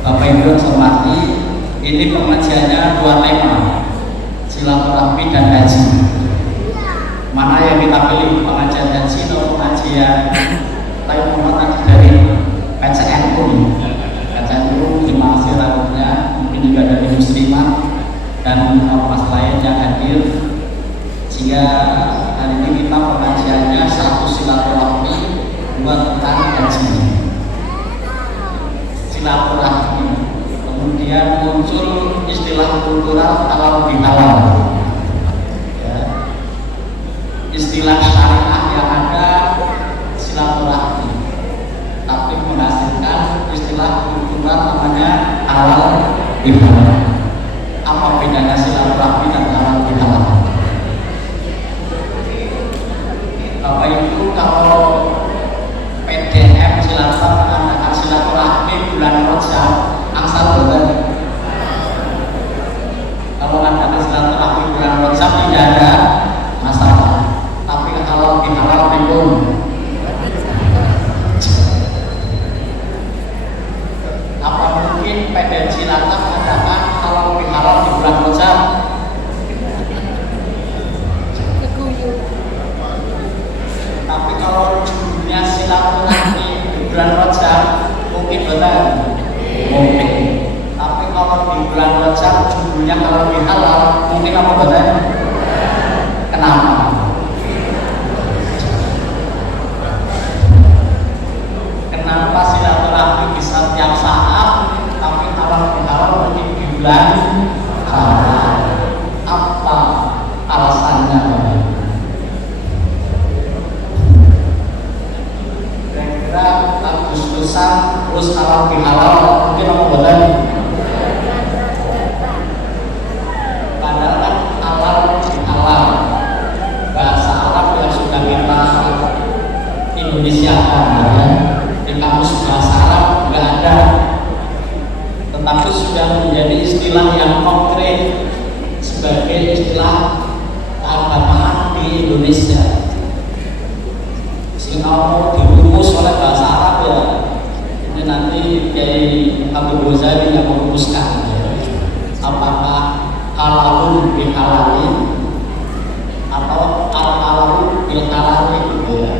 Bapak Ibu yang saya hormati, ini pengajiannya dua tema, silaturahmi dan haji. Mana yang kita pilih, pengajian haji atau pengajian Tayyip Muhammad tadi dari PCNU? PCNU terima kasih lagunya, mungkin juga dari Muslimah dan ormas lain yang hadir, sehingga hari ini kita pengajiannya satu silaturahmi, dua tentang haji. Silaturahmi, kemudian muncul istilah kultural halal bihalal, ya. Istilah syariah yang ada silaturahmi, tapi menghasilkan istilah kultural namanya halal bihalal. Apa bedanya silaturahmi dan halal bihalal? Bapak Ibu, kalau PDM silaturahmi bulan Rajab angsal betul. Kalau ada silaturahmi bulan Rajab tidak ada masalah. Tapi kalau bihalal bingung. Apa mungkin PDM Cilacap mengadakan halal bihalal di bulan Rajab? Tapi kalau judulnya silaturahmi di bulan Rajab mungkin benar, mungkin. Tapi kalau di bulan Rajab judulnya kalau bihalal mungkin apa benar? Kenapa? Kenapa silaturahmi bisa tiap saat, tapi halal bihalal mungkin di bulan halal? Apa alasannya? Agustus-Agustusan terus halal bihalal mungkin apa benar? Padahal kan halal bihalal bahasa Arab yang sudah kita Indonesiakan, ya. Di kamus bahasa Arab nggak ada, tetapi sudah menjadi istilah yang konkret sebagai istilah keagamaan di Indonesia. Sehingga mau dirumus oleh bahasa Arab, ya ini nanti Kiai Abdul Ghazali yang merumuskan, ya. Apakah halalun bihalalin atau al-halalun bilhalalin, gitu ya.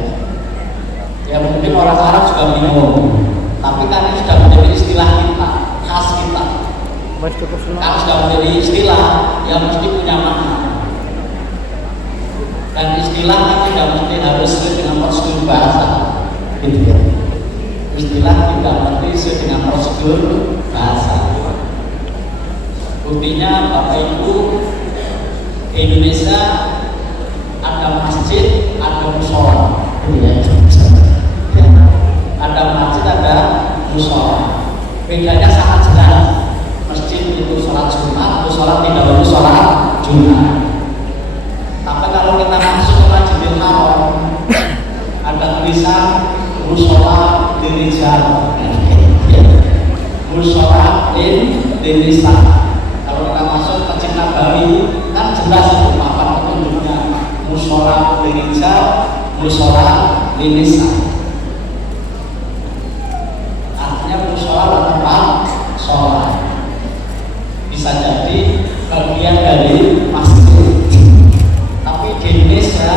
Ya mungkin orang Arab juga bingung, tapi kan ini sudah menjadi istilah kita, khas kita. Kalau sudah menjadi istilah yang mesti punya makna. Dan istilah kan tidak mesti harus sesuai dengan prosedur bahasa, gitu ya. Istilah tidak mesti sesuai dengan prosedur bahasa. Buktinya Bapak Ibu, Indonesia ada masjid, ada mushola, gitu ya. Ada masjid, ada mushola. Bedanya sangat jelas. Masjid itu sholat Jumat, mushola tidak perlu sholat Jumat. Tapi kalau kita masuk ke Masjidil Haram, ada tulisan mushola lirijal, mushola lirisa. Kalau kita masuk ke Masjid Nabawi, kan jelas itu apa petunjuknya, mushola lirijal, mushola lirisa. Artinya mushola tempat sholat. Bisa jadi bagian dari masjid. Tapi di Indonesia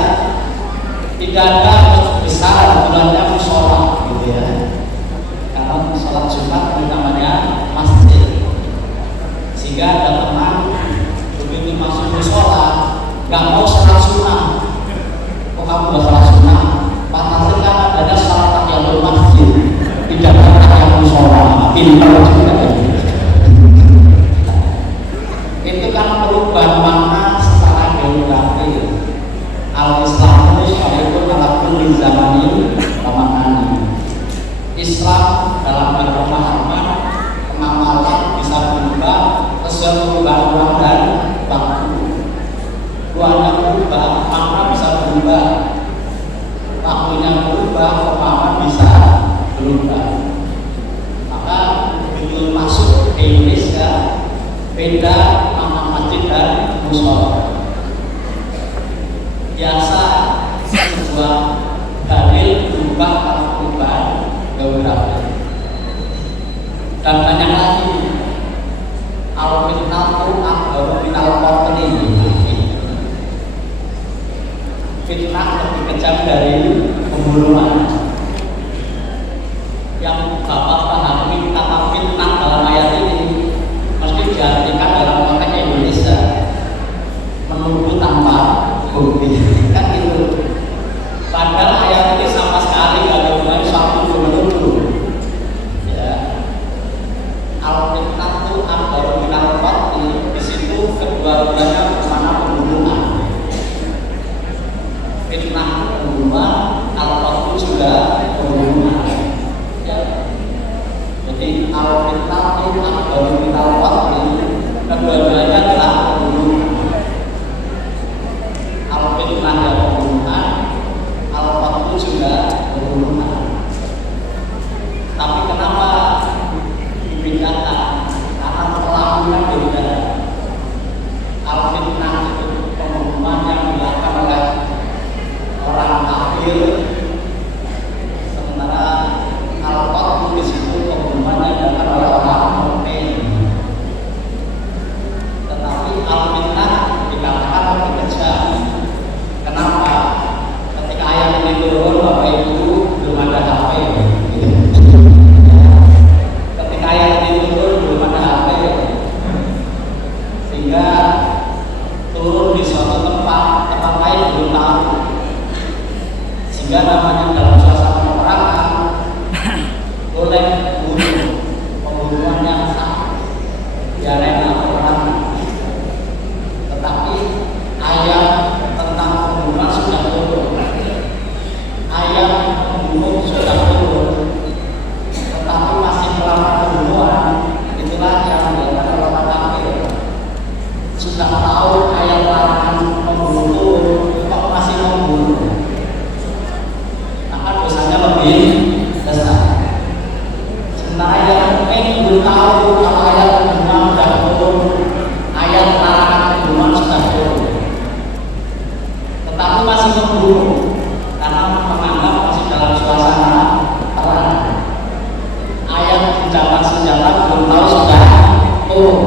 tidak ada masjid besar aturannya mushola, gitu ya. Karena sholat Jumat itu namanya masjid. Sehingga ada teman begitu masuk mushola nggak mau sholat sunnah. Kok kamu nggak sholat sunnah? Pantasnya kan adanya sholat tahiyatul masjid, tidak ada tahiyatul mushola. Pintar juga. Itu kan merubah makna secara geografi. Al-Islam itu ala kulli zamanin wa makani. Islam dalam pemahaman pengamalan bisa berubah sesuai perubahan ruang dan waktu. Ruangnya berubah, makna bisa berubah. Waktunya berubah, pemahaman bisa berubah. Maka begitu masuk ke Indonesia, beda makna masjid dan mushola. Biasa sebuah dalil berubah karena perubahan geografi. dan banyak lagi. Al-fitnatu akbaru minal qatli. Fitnah lebih kejam dari pembunuhan. Yang Bapak pahami kata fitnah dalam ayat ini mesti diartikan dalam konteks Indonesia, menuduh tanpa bukti, kan itu. Padahal ayat ini sama sekali gak ada hubungannya satu menuduh. Ya, al-fitnah itu akbaru minal qatli. Di situ kedua-duanya bermakna pembunuhan. Fitnah pembunuhan, al-qatlu juga pembunuhan. Ya. Jadi al-fitnah itu akbaru minal qatli, kedua-duanya adalah pembunuhan. Al-fitnah ya pembunuhan, al-qatlu juga pembunuhan. Tapi kenapa dibedakan? Karena pelakunya beda. Al-fitnah itu pembunuhan yang dilakukan oleh orang kafir, sementara al-qatlu di situ pembunuhan yang dilakukan oleh orang mukmin. Tetapi al-fitnah dikatakan lebih kejam. Kenapa? Ketika ayat ini turun, Bapak Ibu belum ada HP. Ketika ayat ini turun belum ada HP, sehingga turun di suatu tempat lain belum tahu. Sehingga namanya dalam suasana peperangan boleh bunuh, pembunuhan yang sah di arena peperangan. Tetapi ayat tentang pembunuhan sudah turun, ayat pembunuh sudah turun, tetapi masih melakukan pembunuhan. Itulah yang dilakukan oleh orang kafir. Sudah tahu ayat larangan membunuh turun, kok masih membunuh, maka dosanya lebih besar. Sementara yang mungkin belum tahu kalau ayat pembunuhan sudah turun, ayat larangan pembunuhan sudah turun, tetapi masih membunuh karena menganggap masih dalam suasana perang. Ayat gencatan senjata belum tahu sudah turun,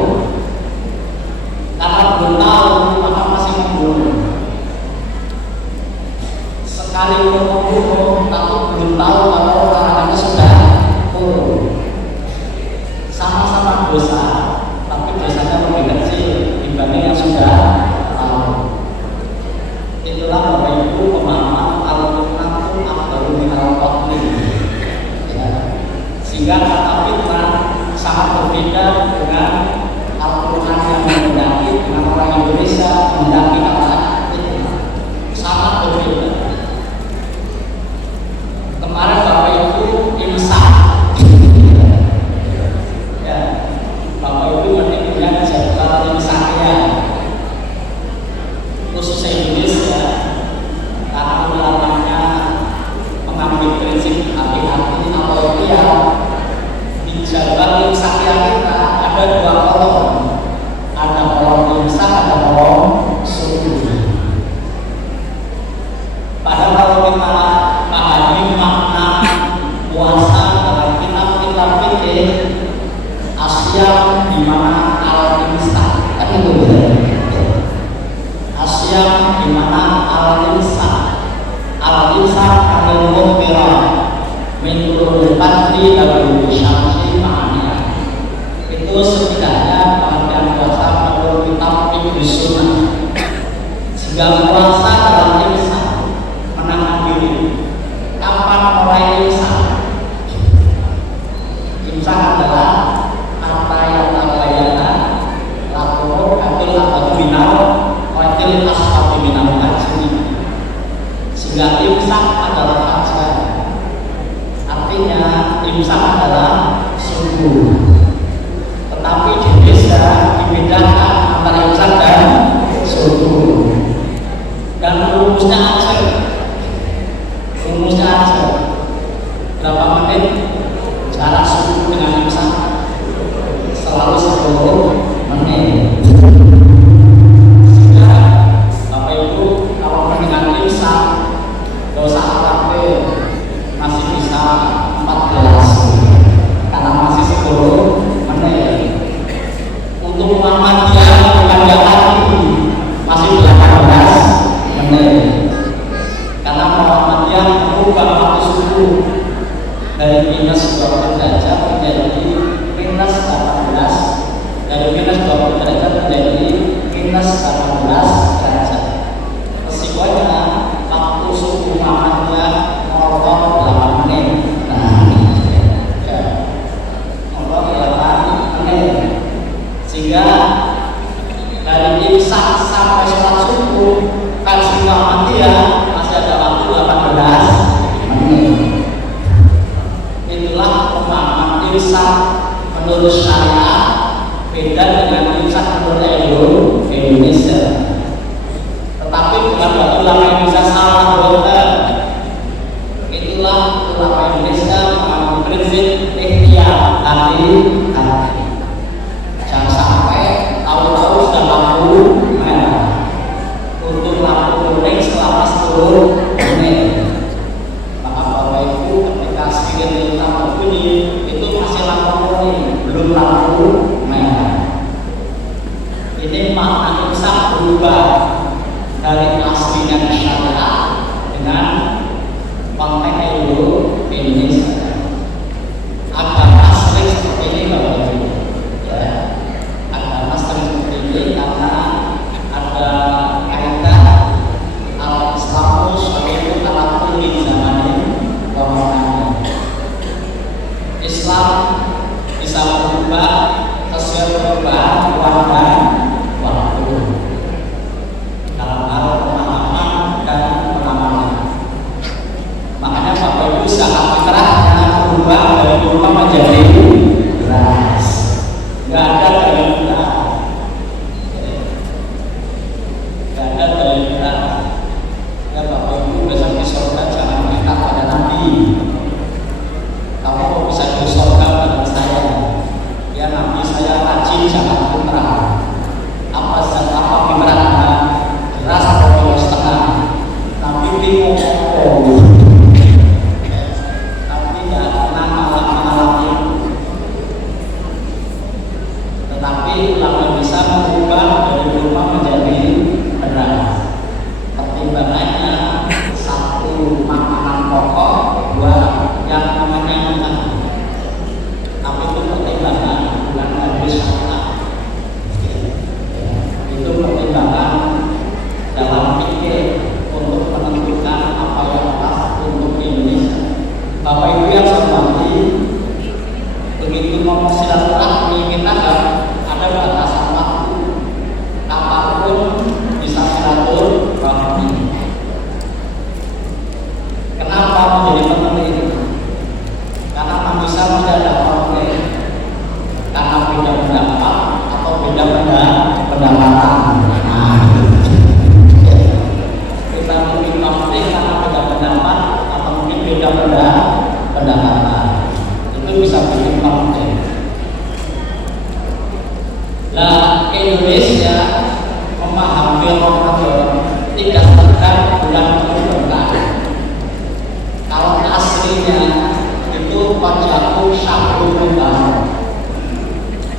karena belum tahu maka masih membunuh. Sekali membunuh tapi belum tahu kalau larangannya sudah turun. Sama-sama dosa, tapi dosanya lebih kecil dibanding yang sudah tahu. Itulah Bapak Ibu pemahaman al-fitnah akbaru minal qatli. Ya. Sehingga kata fitnah sangat berbeda dengan Al-Quran yang mendaki, dengan orang Indonesia mendaki kata fitnah. Sangat berbeda. Kemarin Bapak Ibu imsak, ya, Bapak Ibu mesti punya jadwal imsaknya, khusus Indonesia, karena ulamanya mengambil prinsip hati-hati atau ikhtiar. Di jadwal imsaknya kita ada dua kolom, ada kolom imsak, ada kolom subuh. Padahal kalau kita pahami makna puasa dalam kitab-kitab fikih, asyam di mana al-imsak, kan itu asyam di mana al-imsak, al-imsak anil mukhbirah min kulli fadli lagu syamsi ma'aniya. Itu setidaknya pengertian puasa menurut kitab fikih sunnah. Sehingga puasa dalam imsak menahan diri. Kapan mulai imsak? Imsak adalah kata yang tabayana lakuro katil atau minal katil asfabi minal ajri. Sehingga imsak adalah fajar. Artinya imsak adalah subuh. Tetapi di Indonesia dibedakan antara imsak dan subuh. Dan rumusnya aja, berapa menit jarak subuh dengan imsak? Selalu 10 menit. Sehingga Bapak Ibu kalau dengan imsak gak usah khawatir, masih bisa 14 karena masih 10 sampai sholat subuh kasih Muhammadiyah masih ada waktu 18 menit. Itulah pemahaman imsak menurut syariah, beda dengan imsak menurut Indonesia. Tetapi bukan berarti ulama Indonesia salah betul. Itulah ulama Indonesia mengambil prinsip ikhtiar hati-hati. Jangan sampai tahu-tahu sudah lampu merah, untuk lampu kuning selama 10 menit. Maka Bapak Ibu ketika sirin lampu kuning itu masih lampu kuning, belum lampu merah. Ini makna imsak berubah dari aslinya syariat dengan konteks Indonesia. Agama sering seperti ini Bapak Ibu, ya. Agama sering seperti ini karena ada kaitan al-Islamu sebagai talaqqul di zaman Ramadhan. Islam bisa berubah sesuai perubahan ruang dan waktu dalam hal pemahaman dan pengamalan. Makanya Bapak Ibu sangat fitrahnya berubah dari kurma menjadi beras. Nggak ada dari beras, nggak ada dari beras. Ya Bapak Ibu besok di surga jangan minta pada Nabi. Kamu kok bisa di surga pada saya? Ya Nabi saya rajin jangan fitrah. Apa fitrahnya? Beras atau kilo setengah? Nabi bingung. Tetapi ulama bisa mengubah dari kurma menjadi beras. Pertimbangannya satu, makanan pokok, dua, yang namanya makanan. Tapi itu pertimbangan bukan dari syariat. Itu pertimbangan dalam pikir untuk menentukan apa yang pas untuk Indonesia. Bapak Ibu yang saya hormati, begitu ngomong silaturahmi kita ada batasan waktu. Apapun bisa silaturahmi. Kenapa menjadi penting? Karena manusia tidak ada konflik, karena beda pendapat atau beda pendapatan. Kita mungkin konflik karena beda pendapat atau mungkin beda pendapatan. Itu bisa bikin konflik. Nah, Indonesia memahami Ramadan tidak sekedar bulan berkah. Kalau aslinya itu wajahku syahrul mubarak,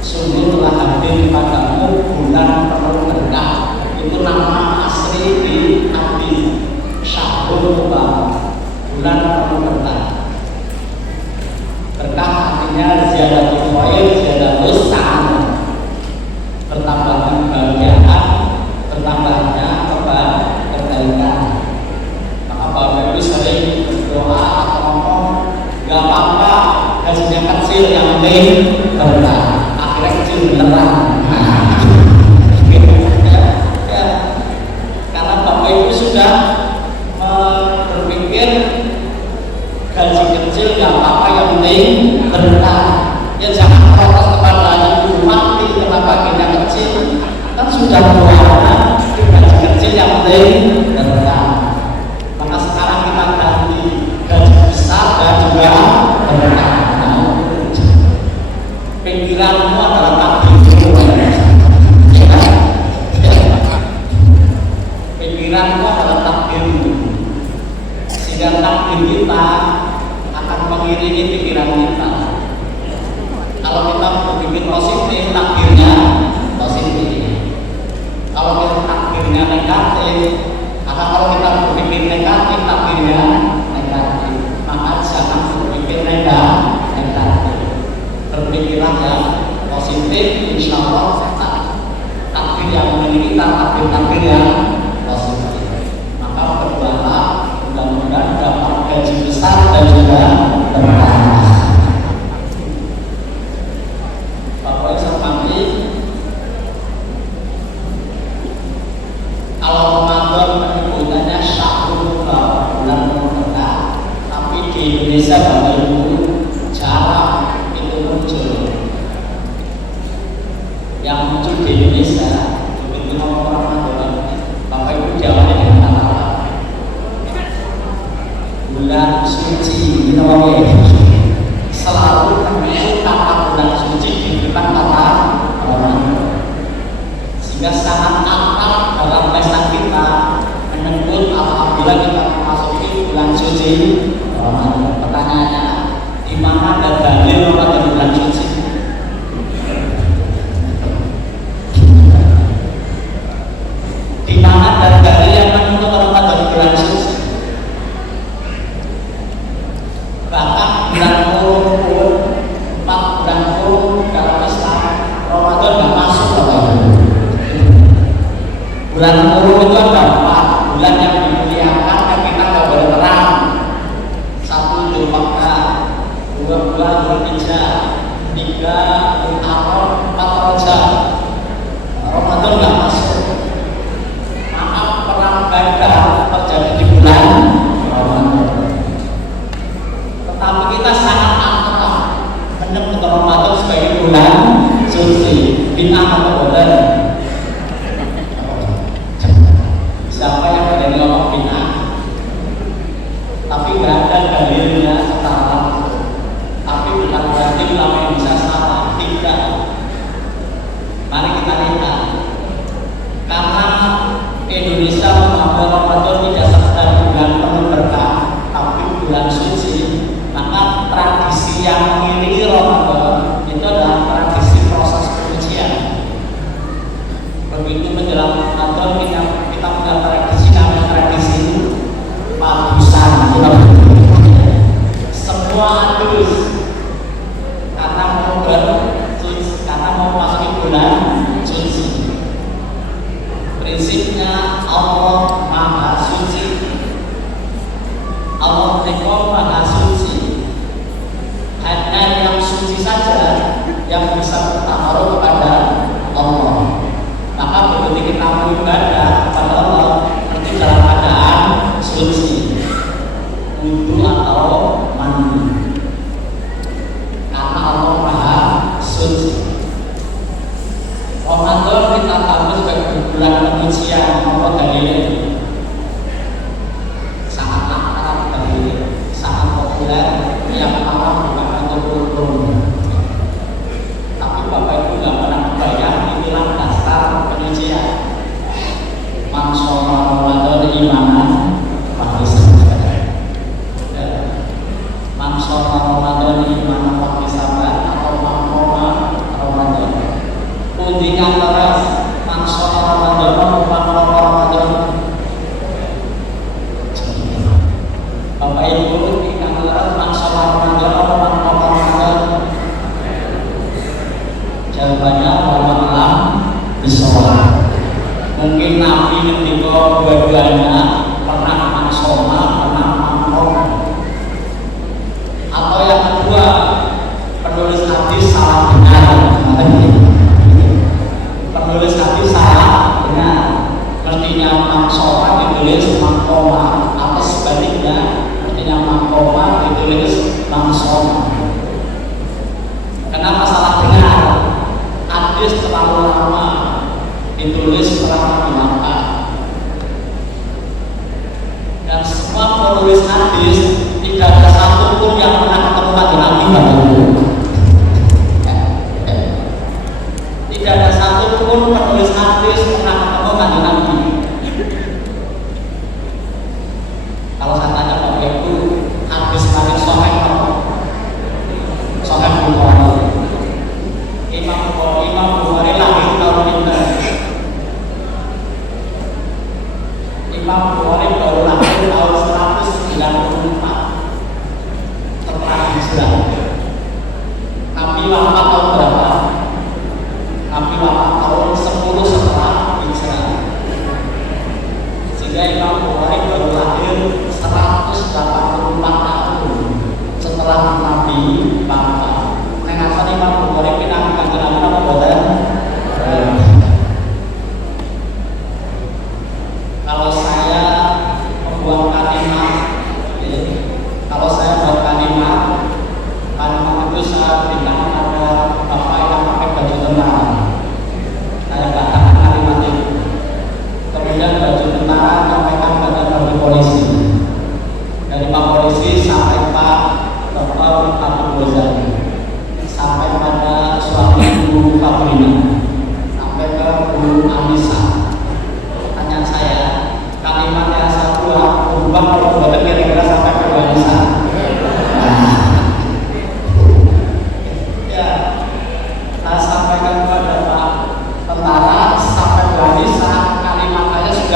sungguh telah hadir padamu bulan penuh berkah. Itu nama asli di hadis syahrul mubarak, bulan penuh berkah. Berkah artinya ziyadatul khair, ziyadatul sa'adah, bertambahnya kebahagiaan, bertambahnya kebaikan. Maka Bapak Ibu sering berdoa atau ngomong, gak apa-apa gajinya kecil yang penting berkah. Akhirnya kecil beneran. Ya. Karena Bapak Ibu sudah berpikir gaji kecil gak apa-apa yang penting berkah. Ya jangan protes kepada ibu mati kenapa gajinya kecil, kan sudah berdoa gaji kecil yang penting berkah. Maka sekarang kita ganti gaji besar dan juga berkah. Pikiranmu adalah takdirmu. Pikiranmu adalah takdirmu. Sehingga takdir kita akan mengiringi pikiran kita. Kalau kita berpikir positif, takdirnya positif. Kalau kita takdirnya negatif, maka kalau kita berpikir negatif, takdirnya negatif. Maka jangan berpikir negatif. Berpikirlah yang positif, insya Allah takdir yang memiliki kita takdir yang positif. Maka berdoalah mudah-mudahan dapat gaji besar dan juga berkah. Bapak Ibu sekalian, yang muncul di Indonesia begitu orang Ramadan, Bapak Ibu jawabnya dengan kata apa? Bulan suci, selalu menyebut kata bulan suci di depan kata Ramadan, sehingga sangat akrab dalam lisan kita menyebut apabila kita memasuki bulan suci Ramadan. Pertanyaannya, di mana ada dalil Ramadan bulan suci? Di mana ada dalil yang menuntut Ramadan bulan suci? Bahkan bulan Muharram pun 4 bulan pun dalam Islam Ramadan nggak masuk Bapak. Bulan Muharram itu ada 4 bulan yang dimuliakan dan kita nggak boleh terang. 1 Dzulqa'dah, 2 Dzulhijjah, 3 Muharram, 4 Rajab. Ramadan nggak masuk. Maka perang Badar terjadi di bulan Ramadan. Tetapi kita sangat akrab menyebut Ramadan sebagai bulan suci. Bid'ah atau boleh? Siapa yang berani ngomong bid'ah? Tapi nggak ada dalilnya sekarang. Tapi bukan berarti ulama yang bisa salah. Tidak. Mari kita lihat. Karena Indonesia mengambil Ramadan tidak sekedar bulan penuh berkah, tapi bulan suci, maka tradisi yang mengiringi Ramadan itu adalah tradisi proses pengujian. Begitu menjelang Ramadan kita punya tradisi namanya tradisi padusan. Semua adus karena mau masukin bulan suci. Prinsipnya Allah Maha Suci. Allah Maha Suci. Hanya yang suci saja yang bisa bertakaruf kepada Allah. Maka begitu kita beribadah kepada Allah itu dalam keadaan suci, wudu atau mandi. Karena Allah Maha Suci. Ramadan kita tahu sebagai bulan pengujian. Allah dalilnya sangat akrab, dari sangat populer, yang paham bukan turun. Tapi Bapak Ibu nggak pernah kebayang inilah dasar pengujian. Man shoma Ramadan imanan wa ihtisaban. Man shoma Ramadan imanan wa ihtisaban atau man qoma Ramadan. Undikan terus man shoma Ramadan wa Ramadan. Bapak Ibu ingat terus man shoma Ramadan wa Ramadan. Jawabannya wallahu bisawab. Mungkin Nabi ketika dua-duanya pernah mansoma, pernah mangkok. Atau yang kedua, penulis hadis salah dengar. Penulis hadis salah dengar. Mestinya mansoma ditulis mangkoma, atau sebaliknya mestinya mangkoma ditulis mansoma. Kenapa salah dengar? Hadis terlalu lama ditulis setelah dimakan, dan semua penulis hadis tidak ada satupun yang pernah ketemu Nabi Muhammad. Tidak ada satupun penulis hadis pernah ketemu Nabi. Kalau saya tanya Bapak Ibu, hadis paling sahih apa? Sahih Bukhari. Imam Bukhari lahir tahun ini. Imam Bukhari baru lahir tahun 194 setelah Hijrah. Nabi wafat tahun berapa? Nabi wafat tahun 10 setelah Hijrah. Sehingga Imam Bukhari baru lahir 184 tahun setelah Nabi wafat. Mengenai Imam Bukhari Nabi kanjeng Nabi apa boten? Kalau saya membuat kalimat, kalau saya buat kalimat itu saya berikan pada bapak yang pakai baju tenang.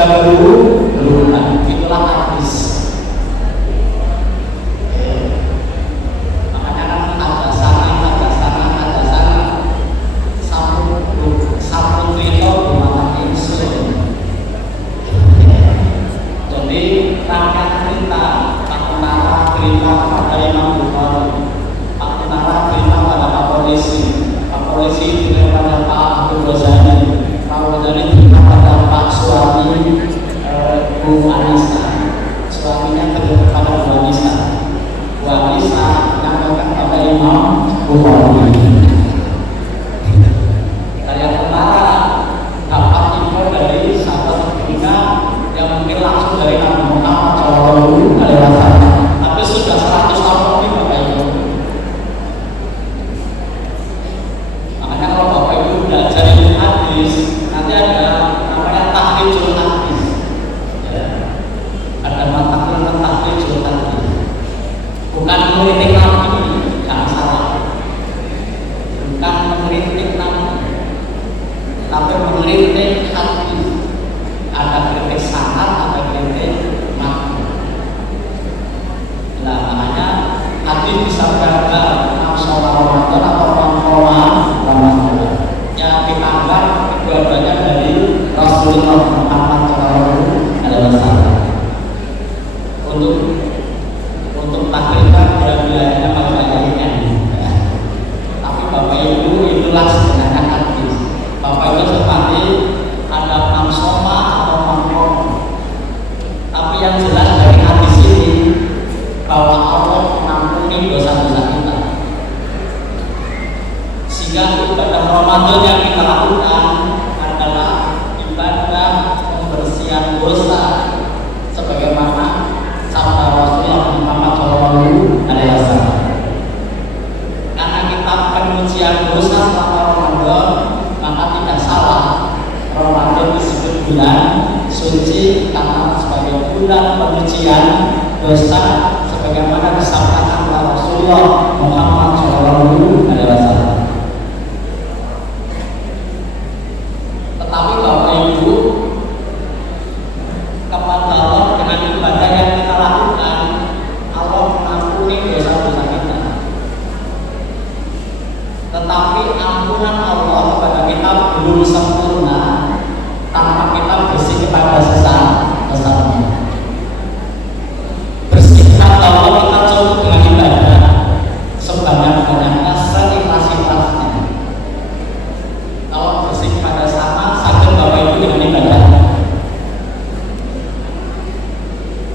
sudah berbulan. Itulah hadis. Makanya kan ada sana satu trilo bermakna insun. Jadi rakyat cerita Pak cerita pada Imam Bukhari, Pak cerita pada Pak Polisi cerita pada Pak Abdul Ghazali, Pak Ghazali cerita pada Pak suami Bu Anissa, suaminya cerita pada Bu Anissa menyampaikan pada Imam Bukhari. Saya kemarin dapat info dari sahabat ketika yang mungkin langsung dari Nabi Muhammad SAW, tapi sudah 100 tahun lebih Bapak Ibu. Makanya kalau Bapak Ibu belajar ilmu hadis, nanti ada namanya tahrijul hadis. Ya. Ada mata kuliah tahrijul hadis. Bukan mengkritik Nabi, jangan salah. Bukan mengkritik Nabi, tapi mengkritik hadis. Ada kritik sanad, ada kritik makna. Nah, makanya hadis bisa beragam, sholat Ramadan atau Ramadan. Yang dianggap kedua-duanya dari Rasulullah Muhammad SAW. Untuk takriban bila-bilanya pada akhirnya. Tapi Bapak Ibu itulah sebenarnya hadis. Bapak Ibu seperti ada mansoma atau mangkong. Tapi yang jelas dari hadis ini bahwa Allah mengampuni dosa-dosa kita. Sehingga ibadah Ramadan yang kita lakukan adalah ibadah pembersihan dosa, sebagaimana sabda Rasulullah Muhammad SAW. Karena kita pengujian dosa selama Ramadan, maka tidak salah Ramadan disebut bulan suci karena sebagai bulan pengujian dosa, sebagaimana disampaikan oleh Rasulullah Muhammad SAW. Tetapi Bapak Ibu, kepada Allah dengan ibadah yang kita lakukan, Allah mengampuni dosa-dosa kita. Tetapi ampunan Allah kepada kita belum sempurna tanpa kita bersih kepada sesama. Bersih kepada Allah kita cukup dengan ibadah sebanyak-banyaknya, seikhlas-ikhlasnya. Kalau bersih kepada sama, sakit Bapak Ibu dengan ibadah.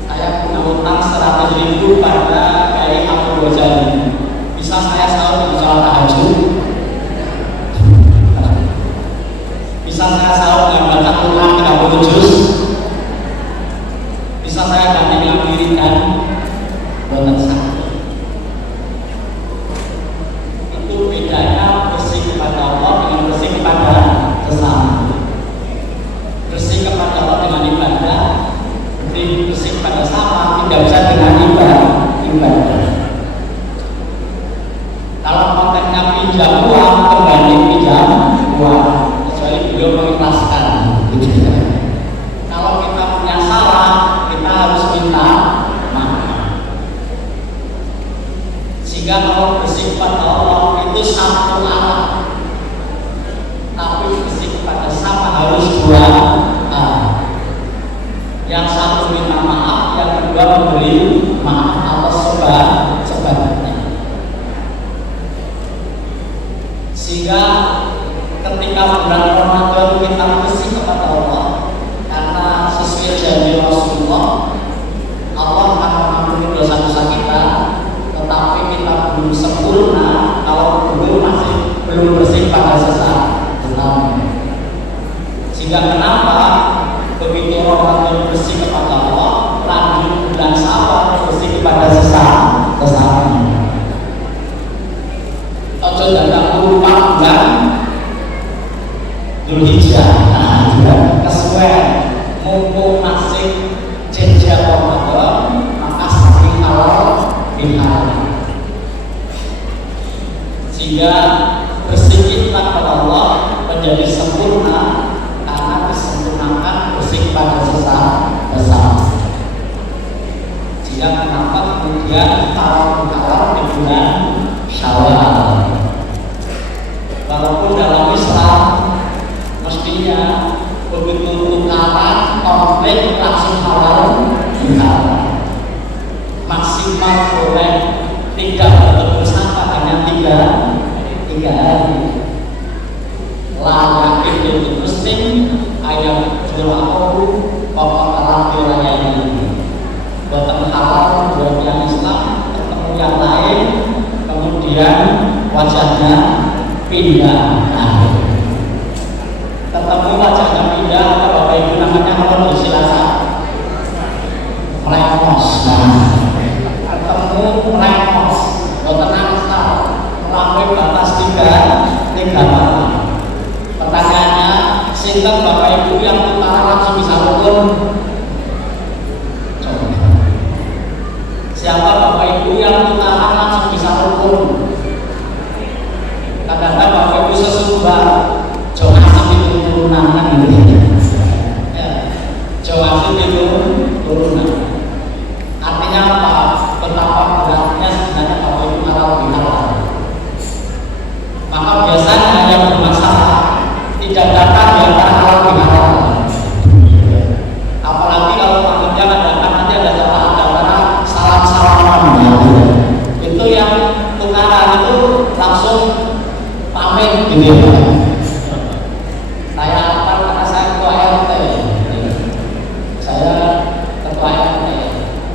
Saya punya utang 100.000 pada Kiai Abdul Ghazali. Bisa saya sahur di sholat tahajud? Bisa saya sahur dengan baca Quran 30 juz? Bisa saya ganti dengan wiridan? Benar sakit. Itu bedanya bersih kepada Allah dengan bersih kepada sesama. Bersih kepada Allah dengan ibadah, bersih kepada sama tidak bisa dengan ibadah. Kalau konteksnya pinjam uang kembali pinjam uang, kecuali beliau mengikhlaskan. Kalau kita punya salah, kita harus minta maaf. Sehingga kalau bersih kepada Allah itu satu arah, tapi bersih kepada sama harus dua arah. Yang satu minta maaf, yang kedua memberi maaf atas sebabnya. Sehingga ketika bulan Ramadan kita bersih kepada Allah, karena sesuai janji Rasulullah, Allah akan mengampuni dosa-dosa kita. Tetapi kita belum sempurna kalau belum bersih pada sesama. Sehingga kenapa begitu Ramadan bersih kepada Allah, lanjut bulan Syawal bersih kepada sesama. Ojo datang lupa bulan Dzulhijjah. Nah, juga kesuwen mumpung masih jenjang Ramadan, maka saling halal bihalal. Sehingga bersih kita kepada Allah menjadi sempurna karena disempurnakan bersih asik pada sesama. Sehingga kenapa kemudian halal di bulan Syawal. Walaupun dalam Islam mestinya begitu tukaran konflik langsung halal bihalal. Maksimal boleh tidak bertemu sangka hanya tiga hari. Layak itu muslim ayat jura'ahu bapak alam diraya ini. Bertemu halal buat yang Islam, ketemu yang lain, kemudian wajahnya pindah. Ketemu wajahnya pindah, apa bapak ibu namanya kalau silakan melemos. Ketemu melemos, tenang start, melampaui batas tiga malam. Pertanyaannya, sinten bapak ibu yang utara langsung bisa rukun? Siapa bapak ibu yang utara langsung bisa rukun? Kadang-kadang bapak ibu sesumbar Jawa Asam itu turunan kan gitu ya. Jawa Asam itu turunan. Artinya apa? Betapa beratnya sebenarnya bapak ibu kalau bihalal. Maka biasanya yang bermasalah tidak datang di antara halal bihalal. Apalagi kalau maksudnya datang nanti ada salam-salaman itu yang tukaran itu langsung pamit gitu ya. Saya apa karena saya ketua RT, saya ketua RT.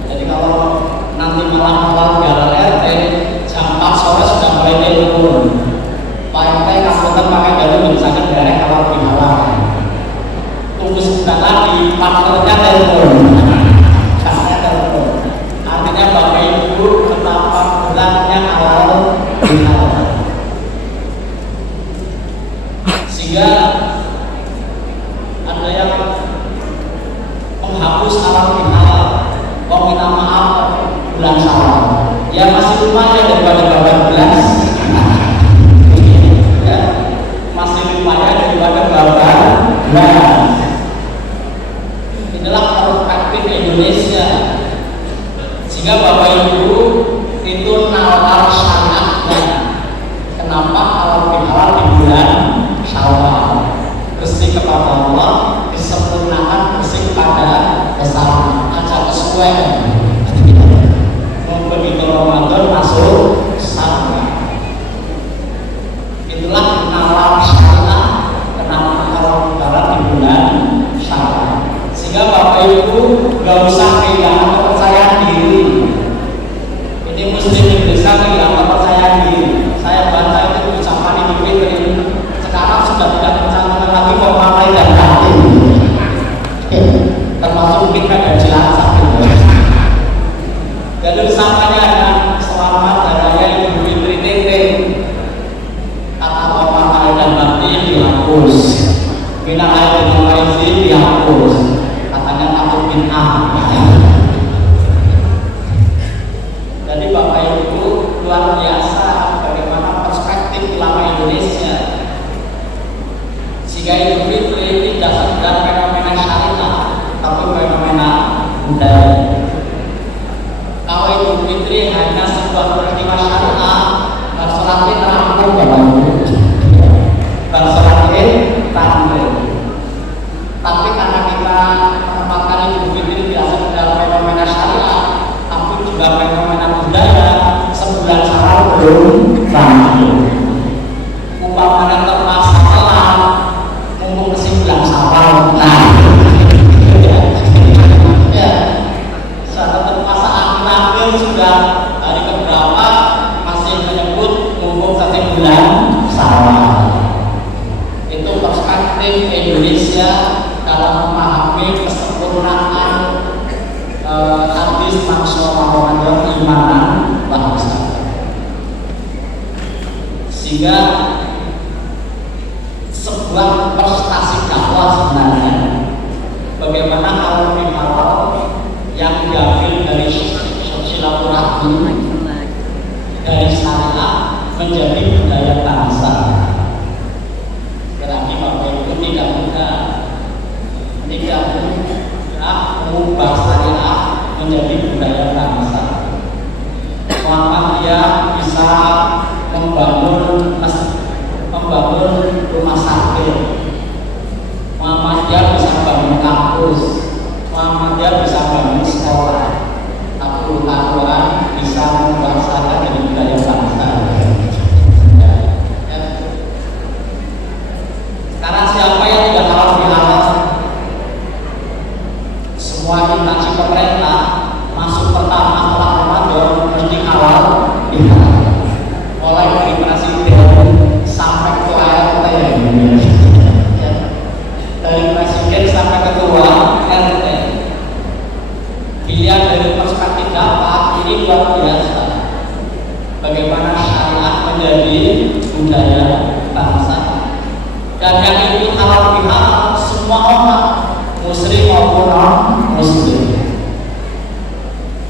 Jadi kalau nanti malam biar RT jam 4 sore sudah mulai telepon. Pak RT kamu pakai dulu misalnya daerah kalau bihalal. Tunggu sebentar lagi partnernya telepon. Artinya bapak ibu betapa beratnya halal bihalal. Sehingga ada yang menghapus halal bihalal, mau minta maaf bulan Syawal. Ya masih lumayan daripada 18. Ya, masih lumayan daripada 18. Inilah perspektif Indonesia. Sehingga bapak ibu itu nalar syariatnya. Kenapa halal bihalal di bulan Syawal? Bersih kepada Allah, kesempurnaan bersih kepada sesama. Aja kesuwen. Begitu Ramadan masuk sama. Itulah nalar syariat. Kenapa halal bihalal di bulan Syawal? Sehingga bapak ibu gak usah kehilangan kepercayaan diri. Ini muslim Indonesia kehilangan kepercayaan diri. Saya baca itu ucapan Idul Fitri, sekarang sudah tidak mencantumkan lagi formalin dan batin, termasuk kita dan jelasa. Jadi ucapannya ada selamat hari raya Idul Fitri titik. Kata formalin dan batin dihapus. Minal aidin wal faizin dihapus. Katanya takut bid'ah. Jadi bapak ibu luar biasa bagaimana perspektif ulama Indonesia. Sehingga Idul Fitri tidak sekedar fenomena syariah, tapi fenomena budaya. Kalau Idul Fitri hanya sebuah peristiwa syariah, sholat Id rampung bapak ibu. Sholat Id rampung. Tapi karena kita menempatkan Idul Fitri tidak sekedar fenomena syariah, tapi juga fenomena budaya, sebulan Syawal belum rampung. Umpamanya terpaksa telat, mumpung kesimpulan Syawal. Nah, ya, sudah terpaksa akhir sudah hari keberapa masih menyebut mumpung kesimpulan Syawal. Itu perspektif Indonesia dalam memahami kesempurnaan hadis maksud Ramadan imanan bangsa. Sehingga sebuah prestasi dakwah sebenarnya bagaimana halal bihalal yang diambil dari silaturahmi dari syariat menjadi budaya bangsa. Berarti bapak ibu tidak mudah rumah sakit, Muhammadiyah bisa bangun kampus, Muhammadiyah bisa bangun sekolah, tapi Al-Quran bisa membahasakan dari budaya bangsa. Karena siapa yang tidak halal bihalal, semua instansi pemerintah masuk pertama setelah Ramadan mesti halal bihalal, mulai dari presiden sampai ke ART, dari presiden sampai ketua RT. Dilihat dari perspektif dakwah ini luar biasa. Bagaimana syariat menjadi budaya bangsa. Dan yang itu halal bihalal semua orang, muslim maupun non-muslim.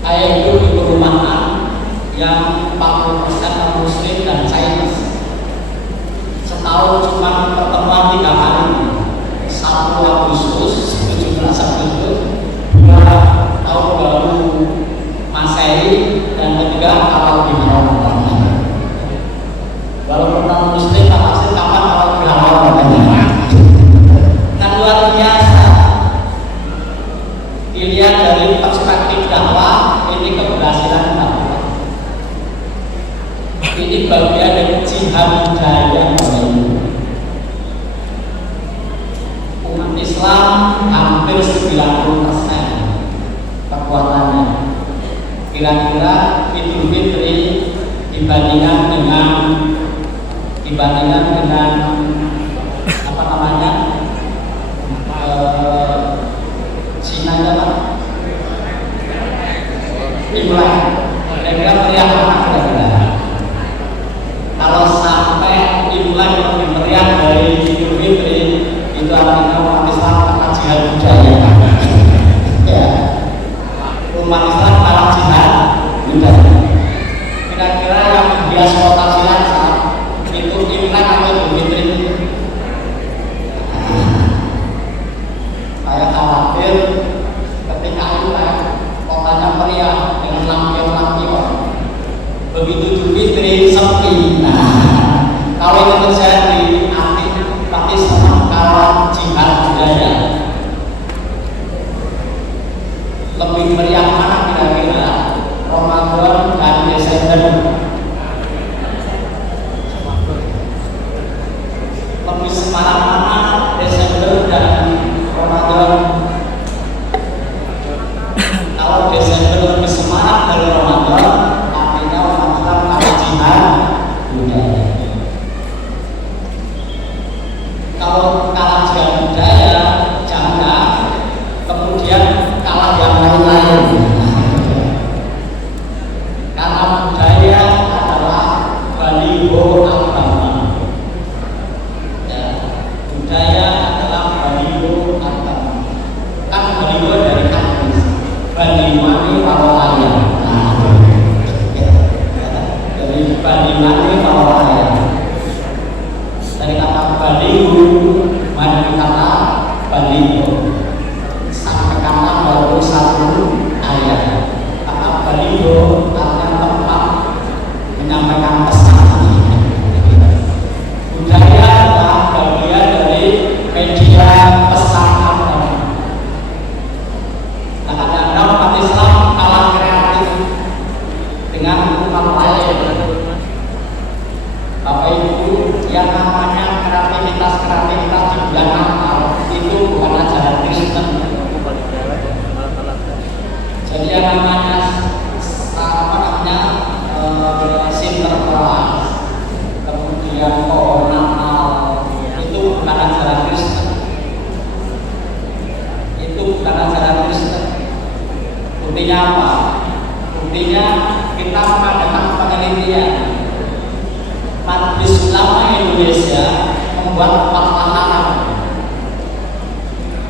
Saya hidup di perumahan yang 40% non-muslim dan Chinese. Setahun cuma pertemuan 3 kali. 1 Agustus, 17 Agustus, 2 tahun baru Masehi, dan ketiga halal bihalal. Walaupun non-muslim pasti kapan halal bihalal. Kan luar biasa. Dilihat dari perspektif dakwah, ini keberhasilan dakwah. Ini bagian dari jihad budaya. Umat Islam hampir 90% kekuatannya. Kira-kira Idul Fitri dibandingkan dengan apa namanya Cina apa? Imlek. Kira-kira meriah mana kira-kira? Kalau sampai Imlek lebih meriah dari Idul Fitri, itu artinya umat Islam kalah jihad budaya. Ya, umat Islam kalah jihad budaya. Kira-kira yang bias kota Cilacap itu Imlek atau Idul Fitri? Saya khawatir ketika Imlek kotanya meriah dengan lampion-lampion, begitu Idul Fitri sepi. Kalau itu terjadi, nanti sama kalah jihad budaya. Lebih meriah mana kira-kira? Ramadan dan Desember. Lebih semarak mana Desember dan Ramadan? Kalau Desember lebih semarak dari Ramadan, artinya umat Islam kalah jihad budaya. Kalau kalah jihad budaya, jangan kemudian kalah yang lain-lain. Karena budaya adalah baliho agama. Ya, budaya adalah baliho agama. Kan baliho dari hadis, bandimani rawalaya. Dari bandimani rawalaya. Dari kata baliho, dari kata baliho, sampai kata baru 1 ayat. Kata baliho artinya tempat menyampaikan pesan. Budaya adalah bagian dari media pesan agama. Nah, kadang-kadang umat Islam kalah kreatif dengan umat lain. Bapak Ibu, yang namanya kreativitas di bulan Natal itu bukan ajaran Kristen. Jadi yang namanya Sinterklas, kemudian pohon Natal, itu bukan ajaran Kristen. Itu bukan ajaran Kristen. Buktinya apa? Buktinya kita mengadakan penelitian. Majelis Ulama Indonesia membuat fatwa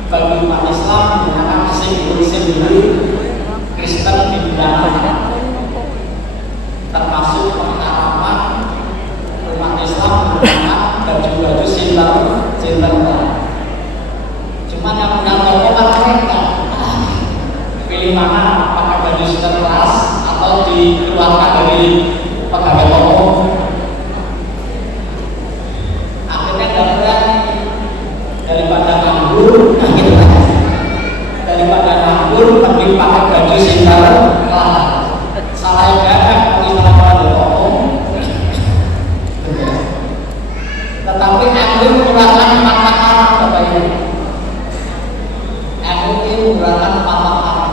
bagi umat Islam menggunakan simbol-simbol Kristen di bulan Natal, termasuk pengharapan umat Islam menggunakan baju-baju Sinterklas. Cuman yang punya toko kan mereka. Pilih mana, apakah baju Sinterklas atau dikeluarkan dari pegawai toko. Akhirnya nganggur, nah gitu kan. Daripada nganggur, mending pakai baju singkat kelar. Salah ibadah, istilah orang ngomong. Tetapi aku menggunakan mata haram Bapak Ibu. Aku menggunakan mata haram.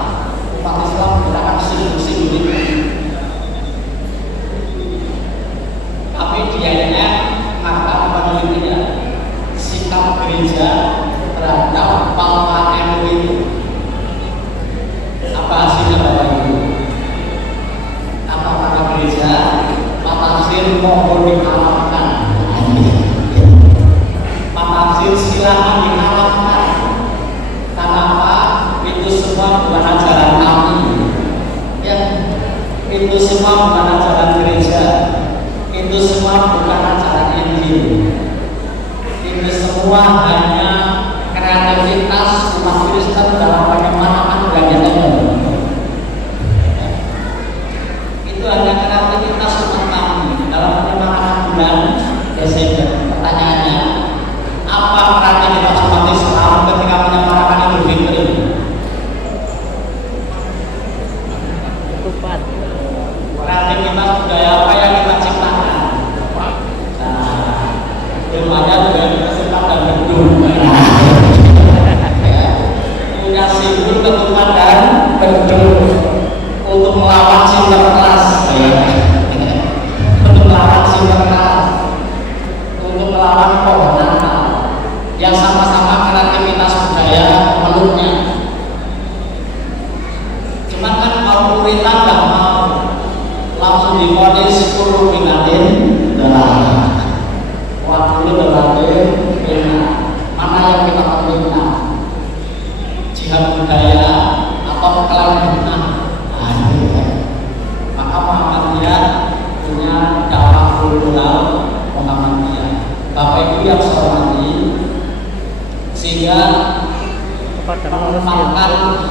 Umat Islam menggunakan simbol-simbol itu. Tapi dianya maka menelitinya sikap gereja terhadap palma NU itu. Apa hasilnya Bapak Ibu? Apa kata gereja? Matafsir mohon diharamkan. Matafsir silakan diharamkan. Kenapa? Itu semua bukan ajaran kami. Ya, itu semua bukan ajaran gereja. Itu semua bukan ajaran Injil. Itu semua hanya kreativitas umat Kristen dalam penyemanaan bulan itu hanya kreativitas umat kami dalam penyemanaan bulan Desember. Pertanyaannya, apa kreativitas umat Islam ketika menyemarakan Idul Fitri? Kreativitas budaya apa yang kita ciptakan? Nah, belum ada juga kita ciptakan gedung. Punya simbol ketupat dan gedung untuk melawan Sinterklas, untuk melawan Sinterklas, untuk melawan pohon Natal yang sama-sama kreativitas budaya meluknya. Cuma kan kaum Puritan nggak mau, langsung divonis Illuminatin dalam waktu berbagai mana yang kita pilih, jihad budaya atau kelanjutan. Maka Muhammadiyah punya dakwah kultural Muhammadiyah. Bapak Ibu yang saya hormati, sehingga menempatkan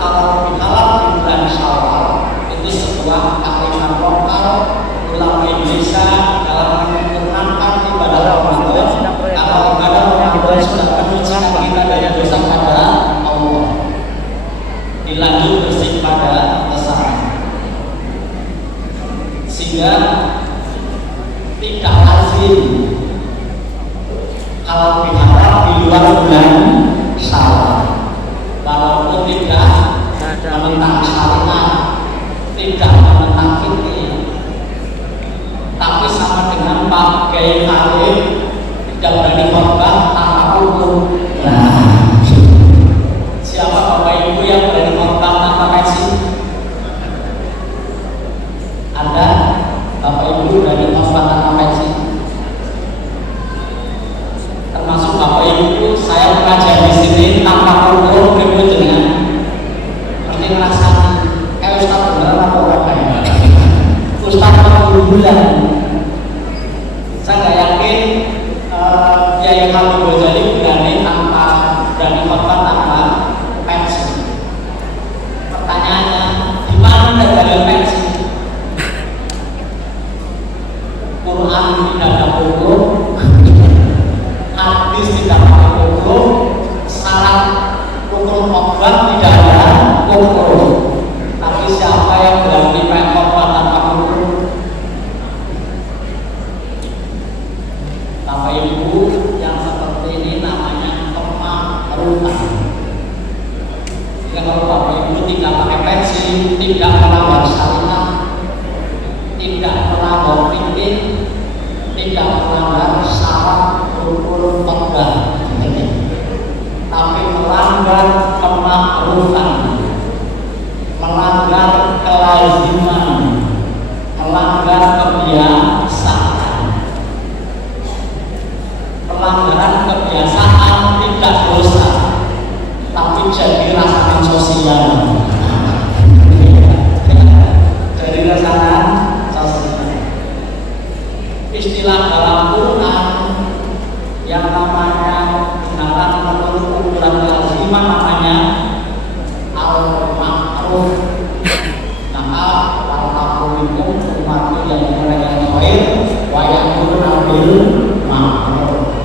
halal bihalal di bulan Syawal itu sebuah kearifan lokal ulama Indonesia dalam menyempurnakan ibadah Ramadan. Kalau ibadah Ramadan sudah penuh jika kita daya dosa pada Allah, dilanjut bersih pada sesama, sehingga tidak lazim kalau bihalal di luar bulan Syawal, walaupun tidak menentang syariat, tidak menentang fikih, tapi sama dengan Pak Kiai Khalid tidak berani khotbah tanpa hukum. Nah, siapa Bapak Ibu yang berani khotbah tanpa pensi? Ada Bapak Ibu berani khotbah tanpa pensi? Termasuk Bapak Ibu, saya mengajar di sini tanpa hukum, berikut dengan seperti ngerasani Ustaz beneran apa orang Ustaz 40 bulan. Saya nggak yakin Kiai Khalid Ghazali berani khotbah tanpa pensi. Pertanyaannya, di mana dalil pensi? Quran tidak ada hukum, hadis tidak ada hukum, syarat hukum khotbah tidak ada hukum. Tapi siapa yang berani khotbah tanpa hukum? Bapak Ibu, yang seperti ini namanya kemakruhan. Jika kalau Bapak Ibu tidak pakai pensi, tidak melanggar syariat, tidak melanggar fikih, tidak melanggar syarat rukun khotbah, tapi melanggar kemakruhan, melanggar kelaziman, melanggar kebiasaan. Pelanggaran kebiasaan tidak dosa, tapi jadi rasakan sosial. Jadi rasakan sosial. Istilah dalam Quran yang namanya kebenaran menurut ukuran kelaziman namanya al-ma'ruf. Nah, al-ma'ruf umat yang mereka khair wa ya'muruna bil ma'ruf.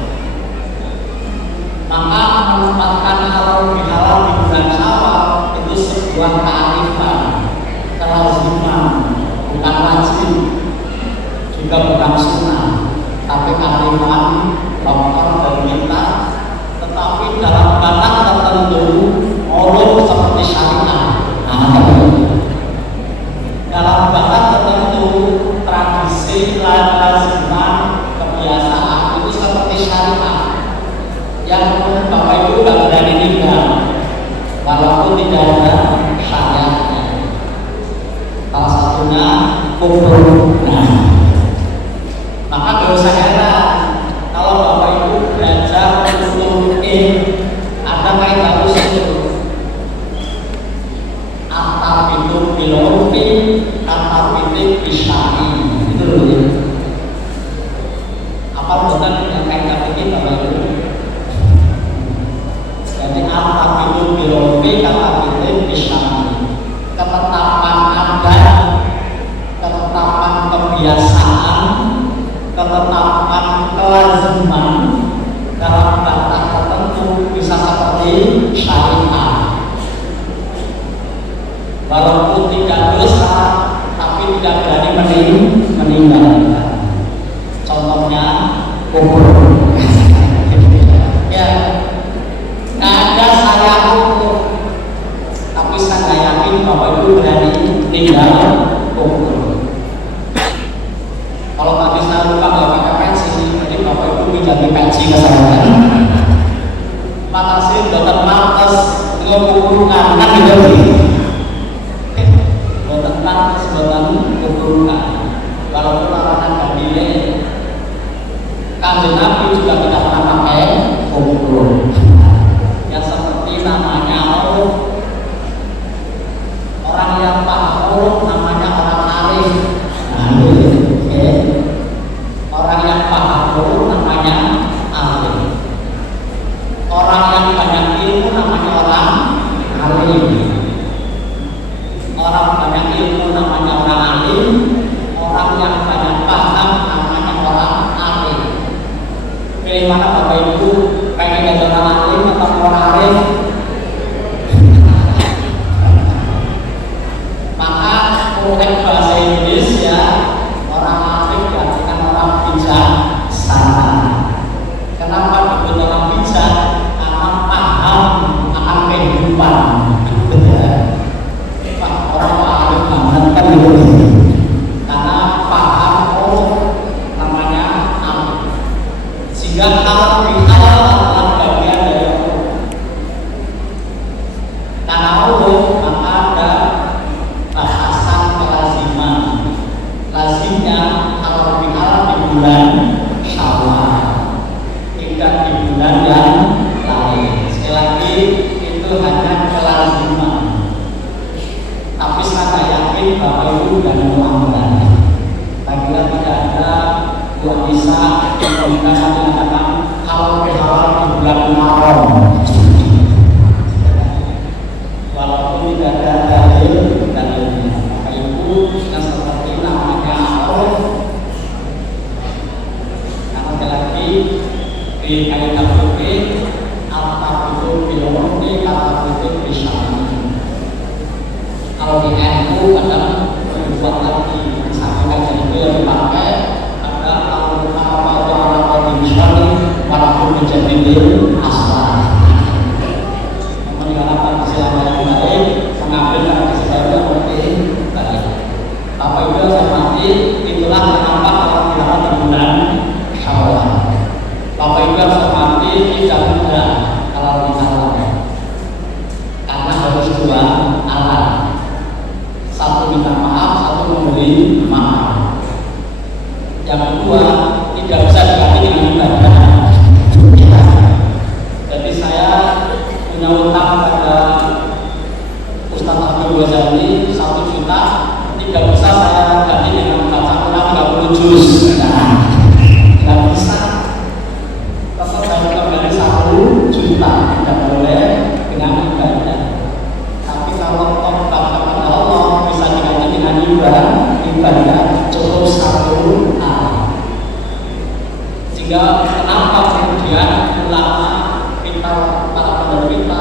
Maka menempatkan halal bihalal di bulan Syawal itu sebuah kearifan, kelaziman, bukan wajib, juga bukan sunnah, tapi kearifan dokter dan kita. Tetapi dalam batas tertentu, ulum seperti syariat. Dalam batas tertentu, tradisi, laziman, kebiasaan itu seperti syariat yang Bapak Ibu tidak berani tinggal walaupun tidak ada syariatnya. Salah satunya kubur. Maka gak usah heran kalau Bapak Ibu belajar usul ada kaidah usul itu bilofi atau bisyari itu loh ya. Apa bukan yang kaidah ini Bapak Ibu? Jadi itu bilofi atau bisyari, ketetapan adat, ketetapan kebiasaan, ketetapan kelaziman dalam batas tertentu bisa seperti syariat. Walaupun tidak dosa, tapi tidak berani meninggalkan. Contohnya kubur. Ya, nggak ada saya kubur, tapi saya yakin Bapak Ibu berani tinggal kubur. Kalau tadi saya lupa nggak pakai pensi, jadi Bapak Ibu pinjam pensi ke saya. Makasih dokter Martes dengan kubur kanan gitu. Sebutan keburukan walaupun larangan gadile Kanjeng Nabi juga tidak pernah pakai kubur yang seperti namanya orang yang paham namanya orang arif. Orang yang paham namanya arif. Orang yang banyak ilmu namanya orang alim. Orang banyak ilmu namanya orang alim, orang yang banyak paham namanya orang alim. Pilih mana Bapak Ibu, pengen jadi orang alim atau orang alim? Maka konteks bahasa Indonesia orang alim diartikan orang bijak sana. Kenapa disebut orang bijak? Karena paham akan kehidupan. Kan gitu. Karena paham namanya alim. Sehingga halal bihalal adalah bagian dari Allah. Karena Allah maka ada bahasan kelaziman. Lazimnya halal bihalal di bulan Syawal, tidak di bulan yang lain. Sekali lagi itu hanya kelaziman. Tapi saya yakin Bapak Ibu dan teman-teman, apabila tidak ada buat bisa yang mengatakan halal bihalal di bulan Muharram, walaupun tidak ada dalilnya. Bapak Ibu yang seperti namanya Allah, karena sekali lagi di kaitan fikih al-tabidu bil-urfi al-tabidu bisyari. Kalau di NU kadang dibuat lagi misalnya kajian itu yang dipakai ada al-muharram al-misyari walaupun menjadi asal meninggalkan silakan yang baik, mengambil tradisi baru yang penting baik. Bapak Ibu yang saya hormati, itulah kenapa kalau bicara di bulan Syawal. Bapak Ibu yang saya hormati, tidak mudah kalau bicara karena harus dua alat. Satu minta maaf, satu memberi maaf. Yang kedua, tidak bisa diganti dengan ibadah. Jadi saya punya utang pada Ustaz Abdul Ghazali 1 juta, tidak bisa saya ganti dengan baca Quran 30 juz. Tidak bisa. Tetap harus kembali 1 juta, tidak boleh dengan ibadah. Tapi kalau tobat kepada Allah bisa diganti dengan ibadah cukup 1 hari. Sehingga kenapa kemudian ulama kita, para penduduk kita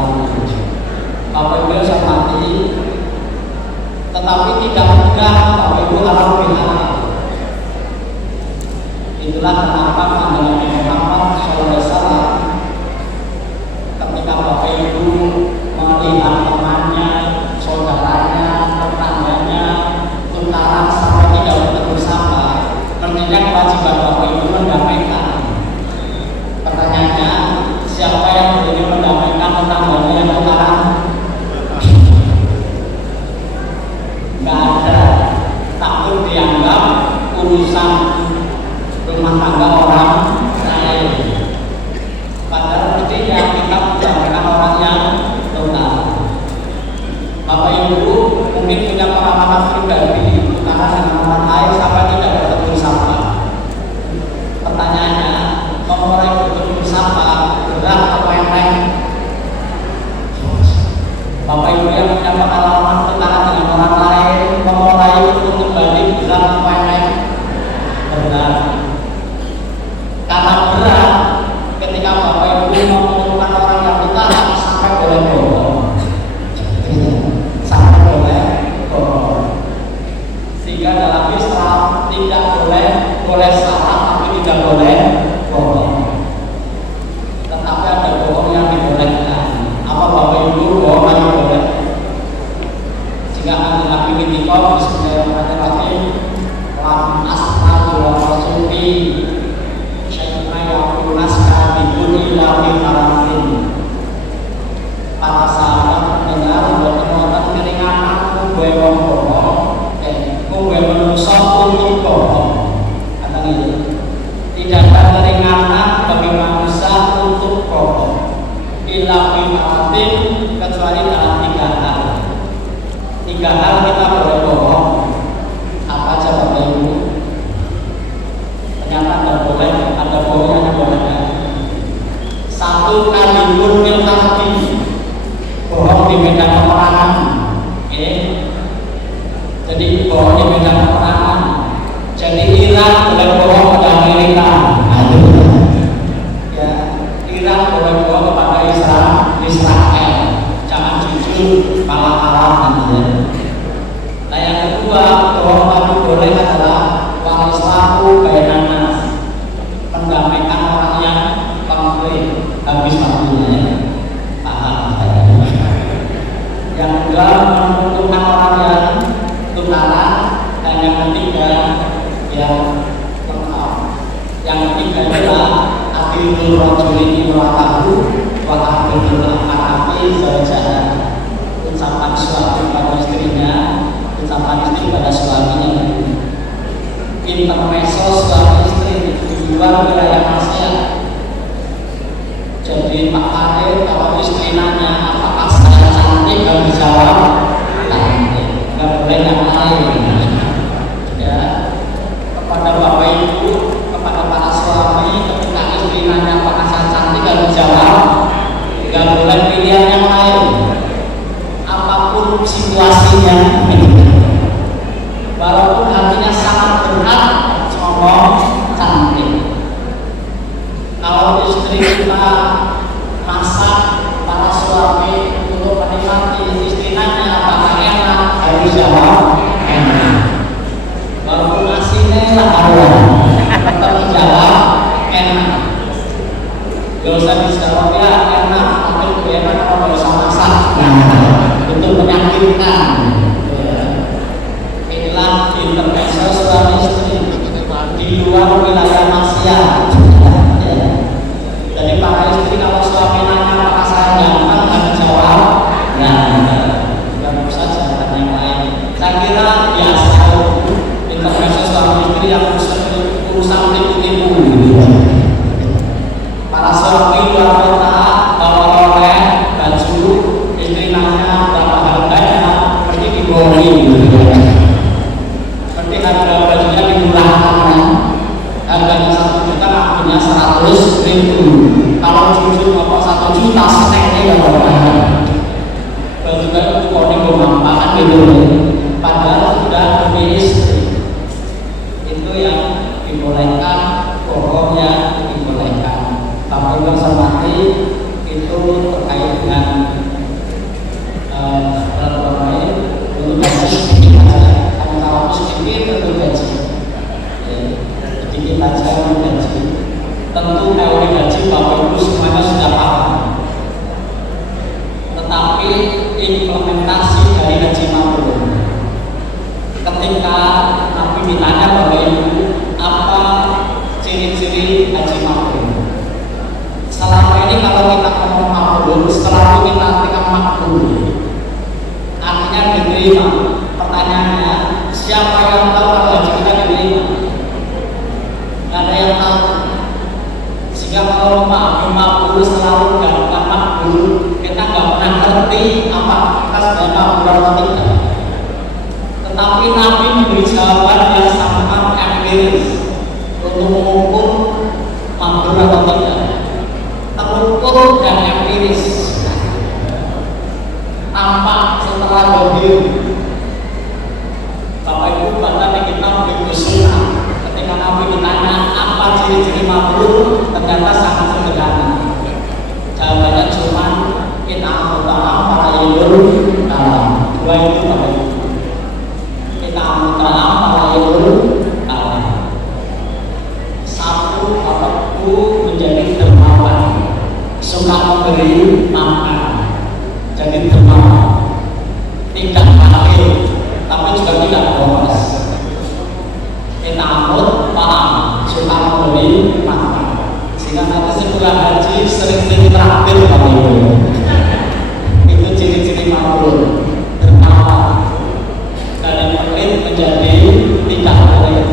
lalu. Bapak Ibu yang saya hormati, tetapi tidak mudah Bapak Ibu alam pihak. Itulah kenapa Nabi Muhammad SAW ketika Bapak Ibu melihat temannya, saudaranya, tetangganya tukaran sampai tidak bertegur sapa, artinya kewajiban Bapak Ibu mendamaikan. Pertanyaannya, siapa yang boleh mendamaikan tetangganya yang tukaran? Nggak ada. Takut dianggap urusan rumah tangga orang lain. Padahal mestinya kita mendamaikan orang yang total. Bapak Ibu mungkin punya pengalaman pribadi tukaran dengan orang lain sampai tidak bertegur sapa. Pertanyaannya, memulai bertegur sapa berat atau enteng? Bapak Ibu yang punya pengalaman tukaran dengan orang lain memulai untuk kembali berat atau enteng? Berat. Karena berat ketika Bapak Ibu menemukan orang yang tukaran sampai boleh bohong. Sehingga dalam Islam tidak boleh salah tapi tidak boleh bohong. Tetapi ada bohong yang dibolehkan. Apa Bapak Ibu bohong yang boleh? Jika anda lagi ketika Bismillahirrahmanirrahim, lam asma'u wa rasuli syaitna yakunas kadibun ila fitarafin. Para sahabat mendengar bahwa keringanan gue bohong, gue menusuk untuk bohong. Kata gitu. Tidak ada keringanan bagi manusia untuk bohong. Ila fitarafin, kecuali dalam 3 hal. 3 hal kita boleh bohong. Apa aja Bapak Ibu? Ternyata ada bohong yang dibolehkan. 1 kali murmil hati, bohong di medan peperangan. Jadi bohong di medan peperangan. Jadi Iran boleh bohong pada Amerika. Ya, Iran boleh bohong kepada Israel. Jangan jujur, malah kalah ya. Nah yang kedua, bohong kami boleh adalah wal islamu bainan nas, mendamaikan orang yang konflik. Habis waktunya, paham saya. Yang kedua, menentukan orang yang tukaran. Dan yang ketiga, yang ketiga adalah akhirul rajuli imra'atahu wa akhirul akarabi zawjaha. Ucapan suami pada istrinya, ucapan istri pada suaminya. Intermezzo suami istri di luar wilayah maksiat. Jadi Pak Ade kalau istri nanya apakah saya cantik, kalau dijawab cantik, nggak boleh yang lain. Ya, kepada Bapak Ibu, kepada para suami, ketika istri nanya apakah saya cantik, kalau dijawab nggak boleh pilihan yang lain. Apapun situasinya, walaupun hatinya sangat berat, ngomong cantik. Kalau istri kita masak, para suami untuk menikmati istri nanya apakah enak, harus jawab enak. Walaupun asinnya tak ada, tetap dijawab enak. Gak usah dijawab ya enak, tapi lebih enak kalau gak usah masak. Untuk menyakitkan. Inilah intermezzo suami istri di luar wilayah maksiat. Jadi para istri kalau suami nanya apakah saya ganteng, harus jawab nggak usah jawab yang lain. Saya kira biasa intermezzo suami istri yang urusan tipu-tipu. Para suami luar kota bawa oleh baju, istri nanya berapa harganya, pergi dibohongi. Seperti harga bajunya dimurahkan, harganya 1 juta, akhirnya 100.000. Kalau jujur ngomong 1 juta, snacknya gak apa-apa. Baju itu kuning bermanfaat gitu. Padahal sudah demi istri. Itu yang dibolehkan, bohongnya dibolehkan. Bapak Ibu hormati, itu terkait dengan tetapi implementasi dari haji mabrur. Ketika Nabi ditanya Bapak Ibu, apa ciri-ciri haji mabrur? Selama ini kalau kita ngomong mabrur, setelah itu kita artikan makbul, artinya diterima. Pertanyaannya, siapa yang tahu kalau haji kita diterima? Tidak ada yang tahu. Sehingga kalau memahami makbul selalu bukan makbul, kita nggak pernah ngerti apa kita sebenarnya makbul atau tidak. Tetapi Nabi memberi jawaban yang sangat empiris untuk mengukur makbul atau tidak. Terukur dan empiris. Tampak setelah dohir. Bapak Ibu bahkan kita begitu sunnah. Ketika Nabi ditanya apa ciri-ciri mabrur, ternyata sangat sederhana. Jawabannya cuma kita ta'am para yudul kalam. Dua itu Bapak Ibu. Kita ta'am para yudul kalam. Satu, Bapak Ibu menjadi dermawan, suka memberi makan, jadi dermawan, tidak bakhil, tapi juga tidak boros. Kita amut, paham, suka memberi makan, sehingga nanti setelah haji sering-sering traktir Bapak Ibu. Itu ciri-ciri mabrur, dermawan, dari pelit menjadi tidak pelit,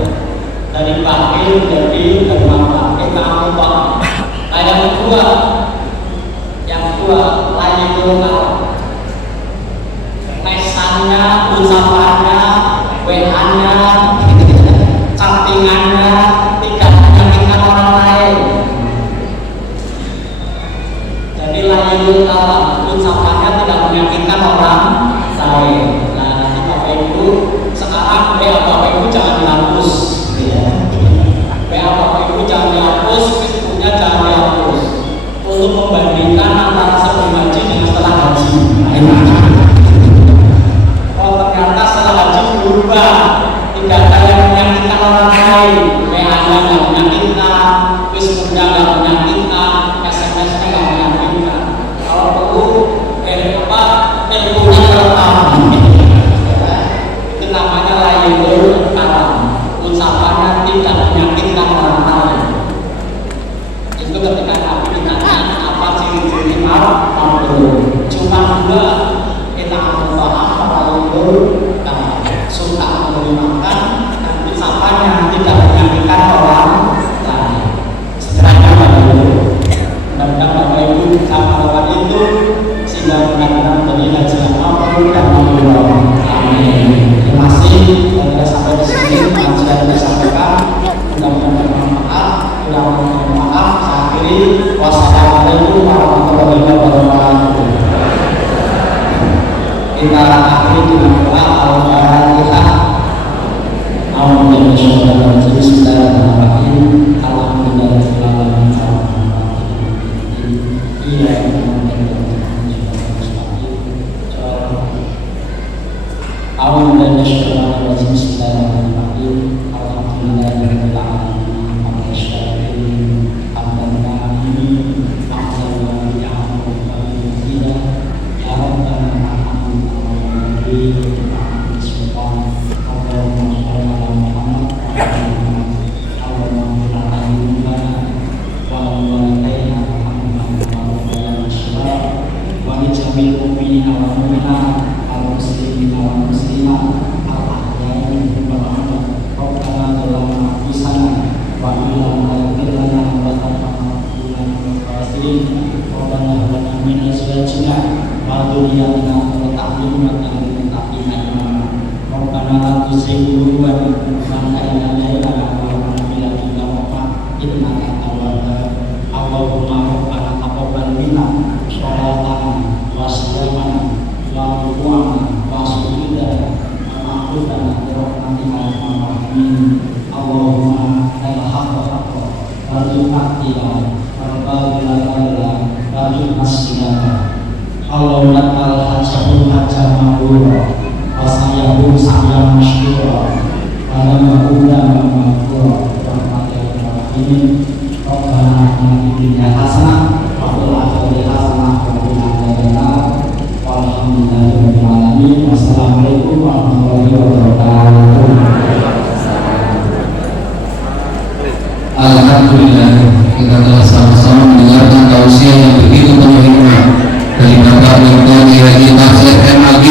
dari bakhil menjadi dermawan. Kita amut, paham. Nah, yang kedua layakul kalam. Lesannya, ucapannya, WA-nya, chattingannya tidak menyakitkan orang lain. Jadi layakul kalam, ucapannya tidak menyakitkan orang lain. Nah, nanti Bapak Ibu sekarang WA Bapak Ibu jangan dihapus, ya. WA Bapak Ibu jangan dihapus, Facebooknya jangan dihapus. Untuk membandingkan antara sebelum haji dengan setelah haji. Oh, ternyata setelah haji berubah, tidak ada yang menyakitkan orang lain. WA-nya nggak menyakitkan, Facebooknya nggak menyakitkan, SMS-nya nggak menyakitkan. Kalau perlu, teleponnya terekam. Itu namanya layakul kalam. Ucapannya tidak menyakitkan orang lain. Itu ketika Nabi ditanya apa ciri-ciri mabrur, cuma dua, kita paham mabrur dan suka memberi makan dan ucapannya tidak menyakitkan orang lain. Sebenarnya Bapak Ibu, mudah-mudahan Bapak Ibu bisa melakukan itu sehingga benar-benar menjadi haji yang mabrur dan mabrur. Amin. Terima kasih. Saya sampai di sini kajian yang disampaikan. Mudah-mudahan bermanfaat. Mudah-mudahan maaf. Wassalamualaikum warahmatullahi wabarakatuh. Kita akhiri dengan doa Al-Fatihah. Bismillahirrahmanirrahim. Alhamdulillahirrahmanirrahim. Rabbana atina fid dunya hasanah wa fil akhirati hasanah wa qina adzabannar. warahmatullahi wabarakatuh. Alhamdulillah, kita telah sama-sama mendengarkan tausiah yang begitu penuh hikmah dari Bapak Dr. Kiai Tafsir MAG